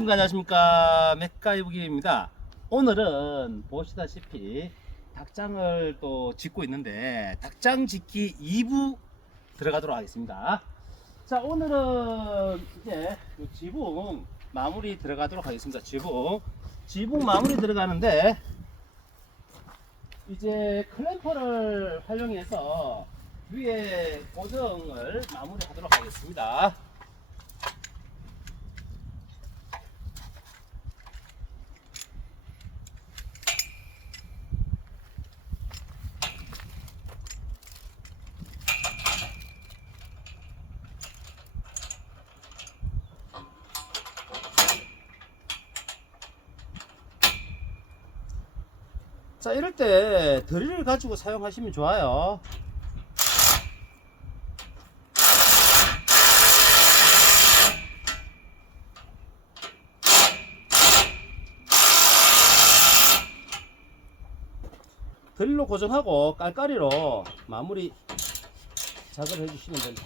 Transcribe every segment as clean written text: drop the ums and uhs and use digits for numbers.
안녕하십니까 맥가이부기입니다. 오늘은 보시다시피 닭장을 또 짓고 있는데 닭장 짓기 2부 들어가도록 하겠습니다. 자, 오늘은 이제 지붕 마무리 들어가도록 하겠습니다. 지붕 마무리 들어가는데 이제 클램퍼를 활용해서 위에 고정을 마무리하도록 하겠습니다. 자, 이럴 때 드릴을 가지고 사용하시면 좋아요. 드릴로 고정하고 깔깔이로 마무리 작업을 해주시면 됩니다.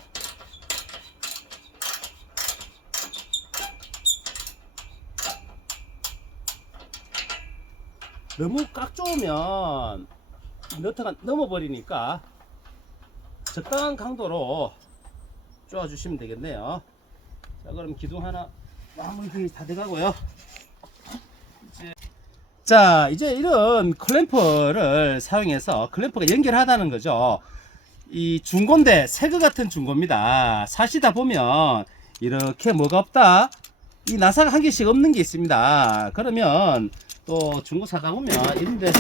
너무 깍 좋으면 너트가 넘어버리니까 적당한 강도로 쪼아주시면 되겠네요. 자, 그럼 기둥 하나 마무리 다 돼가고요. 자, 이제 이런 클램프를 사용해서 클램프가 연결하다는 거죠. 이 중고인데 새거 같은 중고입니다. 사시다 보면 이렇게 뭐가 없다, 이 나사가 한 개씩 없는 게 있습니다. 그러면 또 중고 사다 보면 이런데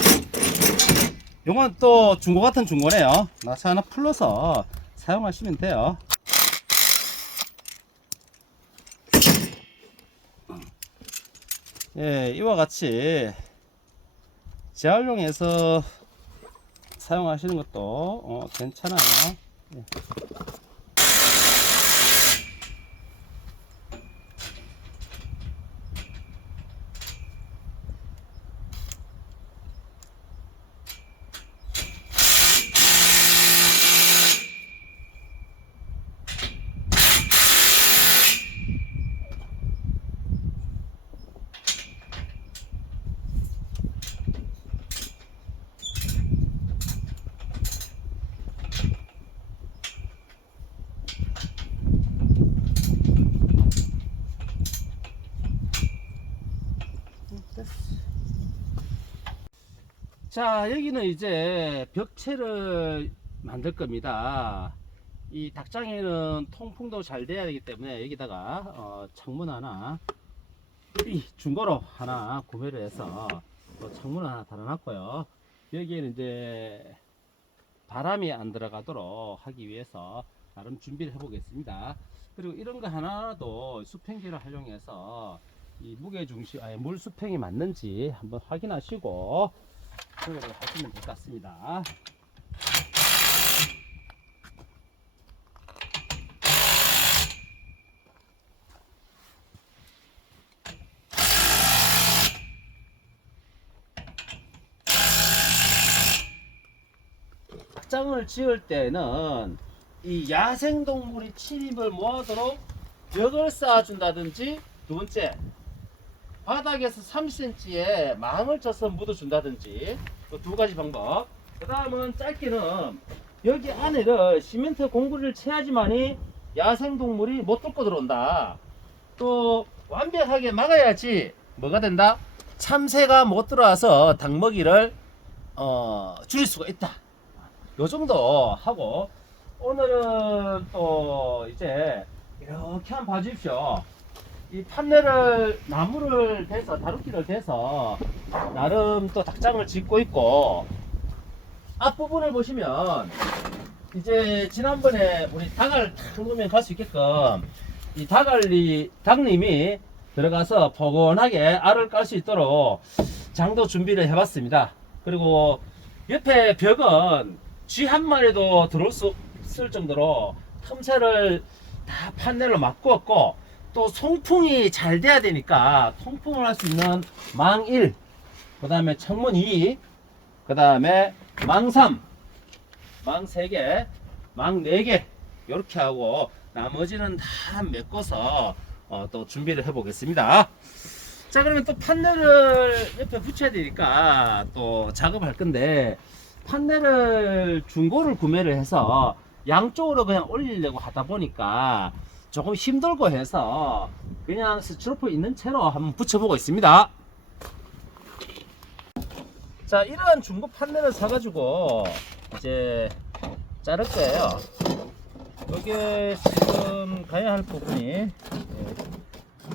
요건 또 중고 같은 중고네요. 나사 하나 풀러서 사용하시면 돼요. 예, 이와 같이 재활용해서 사용하시는 것도 괜찮아요. 예. 자, 여기는 이제 벽체를 만들 겁니다. 이 닭장에는 통풍도 잘 돼야 되기 때문에 여기다가 창문 하나 중고로 하나 구매를 해서 또 창문 하나 달아놨고요. 여기에는 이제 바람이 안 들어가도록 하기 위해서 나름 준비를 해 보겠습니다. 그리고 이런 거 하나도 수평기를 활용해서 이 무게중심, 물 수평이 맞는지 한번 확인하시고 작업을 하시면 될 것 같습니다. 닭장을 지을 때는 이 야생동물이 침입을 못하도록 벽을 쌓아준다든지, 두 번째 바닥에서 3cm의 망을 쳐서 묻어준다든지, 두 가지 방법. 그 다음은 짧게는 여기 안에를 시멘트 공구리를 채야지만이 야생동물이 못 뚫고 들어온다. 또 완벽하게 막아야지 뭐가 된다? 참새가 못 들어와서 닭먹이를 줄일 수가 있다. 요 정도 하고, 오늘은 또 이제 이렇게 한번 봐주십시오. 이 판넬을 나무를 대서, 다루기를 대서 나름 또 닭장을 짓고 있고, 앞부분을 보시면 이제 지난번에 우리 닭알 탁 놓으면 갈 수 있게끔 이 닭님이 들어가서 포근하게 알을 깔 수 있도록 장도 준비를 해봤습니다. 그리고 옆에 벽은 쥐 한 마리도 들어올 수 없을 정도로 틈새를 다 판넬로 막고, 또 송풍이 잘 돼야 되니까 통풍을 할 수 있는 망 1, 그 다음에 창문 2, 그 다음에 망 3, 망 3개, 망 4개 이렇게 하고 나머지는 다 메꿔서 또 준비를 해 보겠습니다. 자, 그러면 또 판넬을 옆에 붙여야 되니까 또 작업할 건데, 판넬을 중고를 구매를 해서 양쪽으로 그냥 올리려고 하다 보니까 조금 힘들고 해서 그냥 스티로폼 있는 채로 한번 붙여보고 있습니다. 자, 이러한 중고 판넬을 사가지고 이제 자를 거예요. 여기에 지금 가야 할 부분이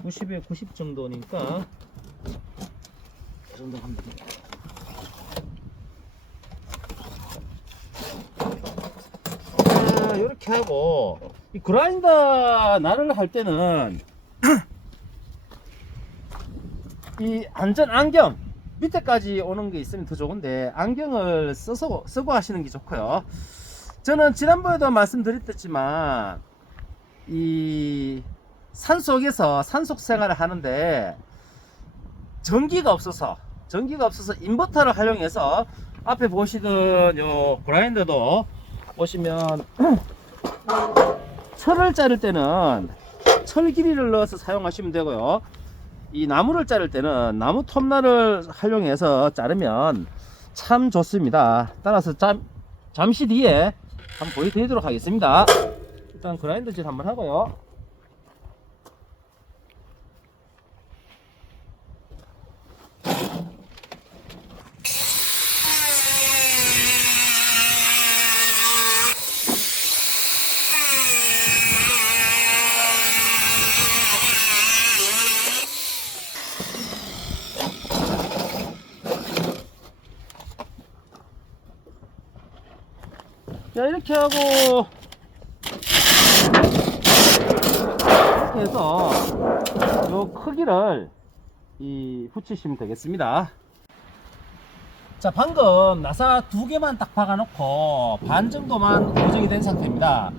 90에 90 정도니까 이 정도 하면 됩니다. 자, 이렇게 하고 이 그라인더 날을 할 때는 이 안전 안경 밑에까지 오는 게 있으면 더 좋은데 안경을 쓰고 하시는 게 좋고요. 저는 지난번에도 말씀드렸지만 이 산속에서 산속 생활을 하는데 전기가 없어서 인버터를 활용해서 앞에 보시던 요 그라인더도 보시면 철을 자를 때는 철 길이를 넣어서 사용하시면 되고요. 이 나무를 자를 때는 나무 톱날을 활용해서 자르면 참 좋습니다. 따라서 잠시 뒤에 한번 보여드리도록 하겠습니다. 일단 그라인더 질 한번 하고요. 자, 이렇게 하고 이렇게 해서 요 크기를 붙이시면 되겠습니다. 자, 방금 나사 2개만 딱 박아 놓고 반 정도만 고정이 된 상태입니다.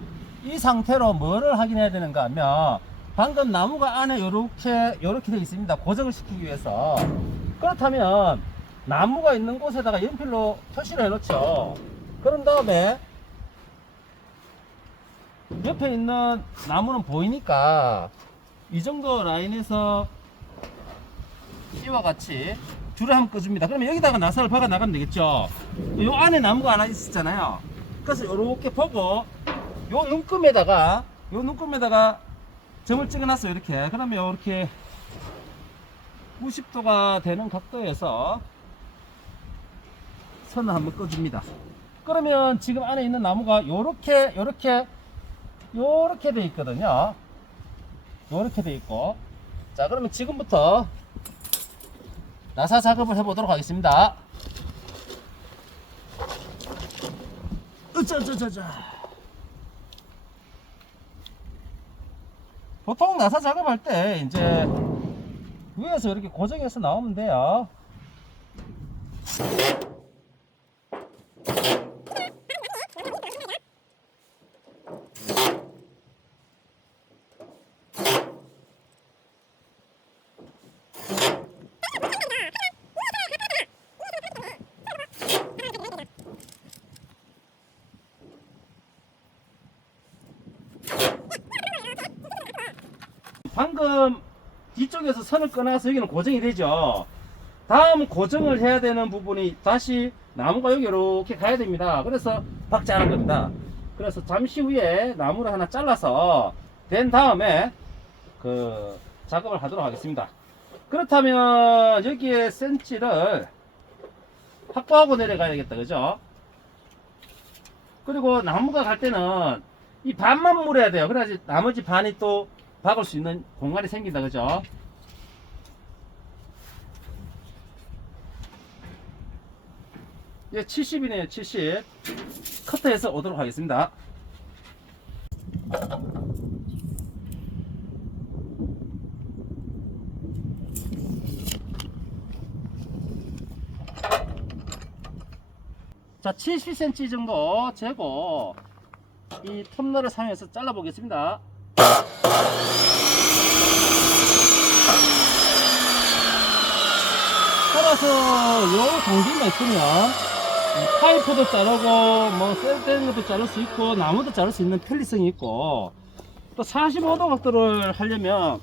이 상태로 뭐를 확인해야 되는가 하면 방금 나무가 안에 요렇게 되어 있습니다. 고정을 시키기 위해서. 그렇다면 나무가 있는 곳에다가 연필로 표시를 해 놓죠. 그런 다음에 옆에 있는 나무는 보이니까 이 정도 라인에서 이와 같이 줄을 한번 꺼줍니다. 그러면 여기다가 나사를 박아 나가면 되겠죠. 요 안에 나무가 하나 있었잖아요. 그래서 요렇게 보고 요 눈금에다가 점을 찍어 놨어요. 이렇게. 그러면 요렇게 90도가 되는 각도에서 선을 한번 꺼줍니다. 그러면 지금 안에 있는 나무가 요렇게 돼 있거든요. 요렇게 돼 있고. 자, 그러면 지금부터 나사 작업을 해보도록 하겠습니다. 으짜짜짜짜. 보통 나사 작업할 때 이제 위에서 이렇게 고정해서 나오면 돼요. 방금 뒤쪽에서 선을 꺼내서 여기는 고정이 되죠. 다음 고정을 해야 되는 부분이 다시 나무가 여기 이렇게 가야 됩니다. 그래서 박자하는 겁니다. 그래서 잠시 후에 나무를 하나 잘라서 된 다음에 그 작업을 하도록 하겠습니다. 그렇다면 여기에 센치를 확보하고 내려가야 겠다, 그죠? 그리고 나무가 갈 때는 이 반만 물어야 돼요. 그래야지 나머지 반이 또 박을 수 있는 공간이 생긴다, 그죠? 예, 70이네요. 70 커트해서 오도록 하겠습니다. 자, 70cm 정도 재고 이 톱날을 사용해서 잘라 보겠습니다. 따라서 요 정도만 있으면 파이프도 자르고 뭐 셀되는 것도 자를 수 있고 나무도 자를 수 있는 편리성이 있고, 또 45도 각도를 하려면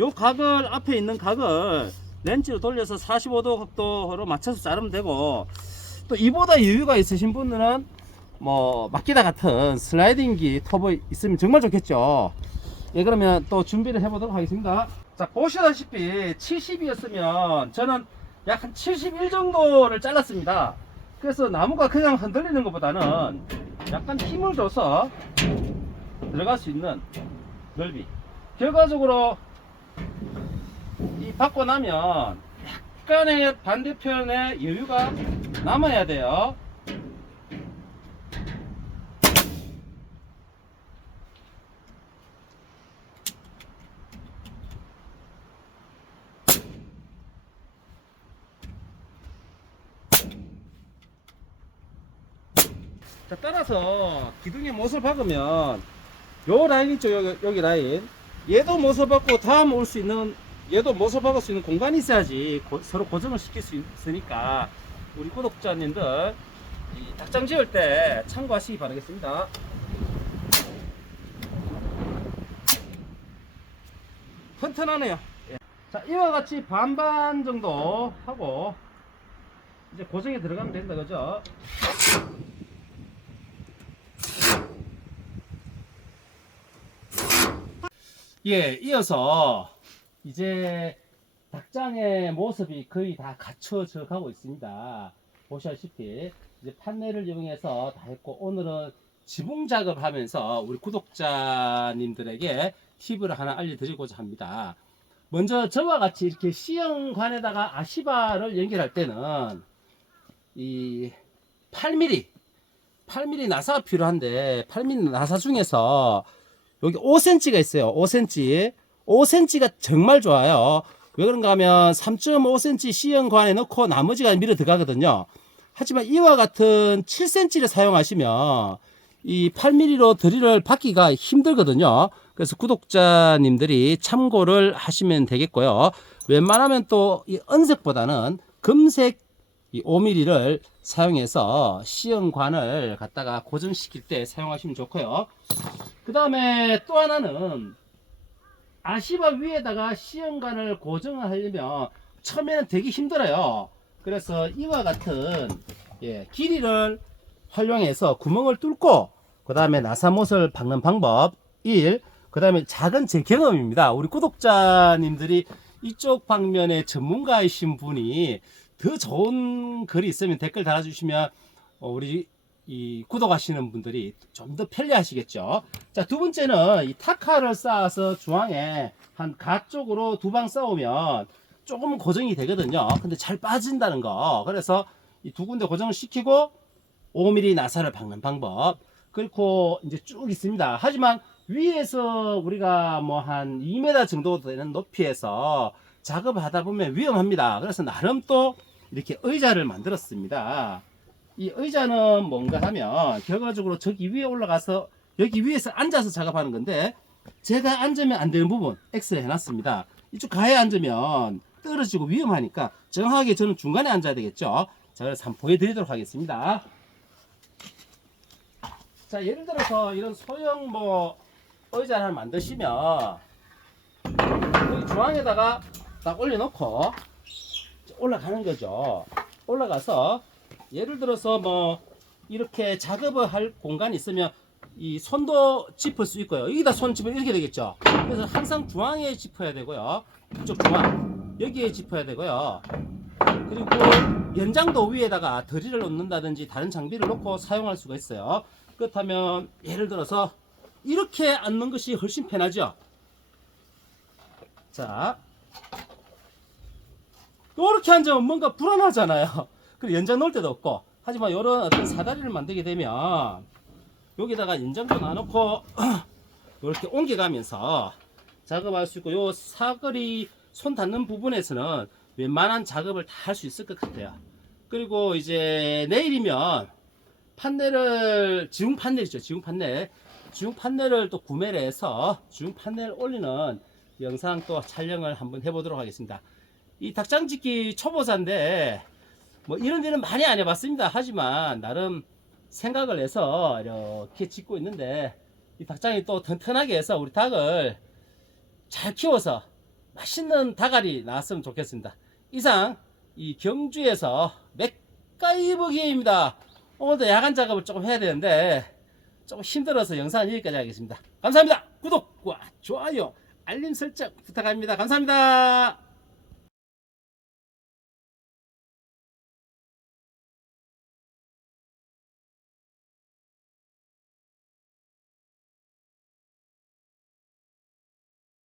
요 각을 앞에 있는 각을 렌치로 돌려서 45도 각도로 맞춰서 자르면 되고, 또 이보다 여유가 있으신 분들은 뭐 마키다 같은 슬라이딩기 터보 있으면 정말 좋겠죠. 예, 그러면 또 준비를 해보도록 하겠습니다. 자, 보시다시피 70이었으면 저는 약 한 71 정도를 잘랐습니다. 그래서 나무가 그냥 흔들리는 것보다는 약간 힘을 줘서 들어갈 수 있는 넓이, 결과적으로 이 받고 나면 약간의 반대편에 여유가 남아야 돼요. 자, 따라서 기둥에 못을 박으면 요 라인 있죠, 여기 라인, 얘도 못을 박고 다음 올 수 있는, 얘도 못을 박을 수 있는 공간이 있어야지 서로 고정을 시킬 수 있으니까 우리 구독자님들 이 닭장 지을 때 참고하시기 바라겠습니다. 튼튼하네요. 예. 자, 이와 같이 반반 정도 하고 이제 고정에 들어가면 된다, 그죠? 예, 이어서 이제 닭장의 모습이 거의 다 갖춰져 가고 있습니다. 보시다시피 이제 판넬을 이용해서 다 했고, 오늘은 지붕 작업을 하면서 우리 구독자님들에게 팁을 하나 알려드리고자 합니다. 먼저 저와 같이 이렇게 C형관에다가 아시바를 연결할 때는 이 8mm 나사가 필요한데, 8mm 나사 중에서 여기 5cm가 있어요. 5cm가 정말 좋아요. 왜 그런가 하면 3.5cm C형관에 넣고 나머지가 밀어 들어가거든요. 하지만 이와 같은 7cm를 사용하시면 이 8mm로 드릴을 받기가 힘들거든요. 그래서 구독자님들이 참고를 하시면 되겠고요. 웬만하면 또 이 은색보다는 금색 이 5mm를 사용해서 C형관을 갖다가 고정시킬 때 사용하시면 좋고요. 그 다음에 또 하나는 아시바 위에다가 C형관을 고정을 하려면 처음에는 되게 힘들어요. 그래서 이와 같은 길이를 활용해서 구멍을 뚫고 그 다음에 나사못을 박는 방법 1, 그 다음에 작은 제 경험입니다. 우리 구독자님들이 이쪽 방면의 전문가이신 분이 더 좋은 글이 있으면 댓글 달아주시면 우리 이 구독하시는 분들이 좀 더 편리하시겠죠. 자, 두 번째는 이 타카를 쌓아서 중앙에 한 각 쪽으로 두 방 쌓으면 조금 고정이 되거든요. 근데 잘 빠진다는 거. 그래서 이 두 군데 고정을 시키고 5mm 나사를 박는 방법. 그리고 이제 쭉 있습니다. 하지만 위에서 우리가 뭐 한 2m 정도 되는 높이에서 작업을 하다 보면 위험합니다. 그래서 나름 또 이렇게 의자를 만들었습니다. 이 의자는 뭔가 하면 결과적으로 저기 위에 올라가서 여기 위에서 앉아서 작업하는 건데, 제가 앉으면 안 되는 부분 X를 해놨습니다. 이쪽 가에 앉으면 떨어지고 위험하니까 정확하게 저는 중간에 앉아야 되겠죠. 자, 그래서 한번 보여드리도록 하겠습니다. 자, 예를 들어서 이런 소형 뭐 의자를 하나 만드시면 여기 중앙에다가 딱 올려놓고 올라가는 거죠. 올라가서 예를 들어서 뭐 이렇게 작업을 할 공간이 있으면 이 손도 짚을 수 있고요. 여기다 손 짚으면 이렇게 되겠죠. 그래서 항상 중앙에 짚어야 되고요. 이쪽 중앙 여기에 짚어야 되고요. 그리고 연장도 위에다가 드릴을 놓는다든지 다른 장비를 놓고 사용할 수가 있어요. 그렇다면 예를 들어서 이렇게 앉는 것이 훨씬 편하죠. 자, 이렇게 앉으면 뭔가 불안하잖아요. 그리고 연장 놓을 데도 없고. 하지만 이런 어떤 사다리를 만들게 되면 여기다가 연장도 놔놓고 이렇게 옮겨가면서 작업할 수 있고, 요 사거리 손 닿는 부분에서는 웬만한 작업을 다 할 수 있을 것 같아요. 그리고 이제 내일이면 판넬을, 지붕 판넬이죠. 지붕 판넬을 또 구매를 해서 지붕 판넬 올리는 영상 또 촬영을 한번 해보도록 하겠습니다. 이 닭장 짓기 초보자인데 뭐 이런 데는 많이 안 해봤습니다. 하지만 나름 생각을 해서 이렇게 짓고 있는데, 이 닭장이 또 튼튼하게 해서 우리 닭을 잘 키워서 맛있는 닭알이 나왔으면 좋겠습니다. 이상 이 경주에서 맥가이버 기회입니다. 오늘도 야간 작업을 조금 해야 되는데 조금 힘들어서 영상은 여기까지 하겠습니다. 감사합니다. 구독과 좋아요 알림 설정 부탁합니다. 감사합니다.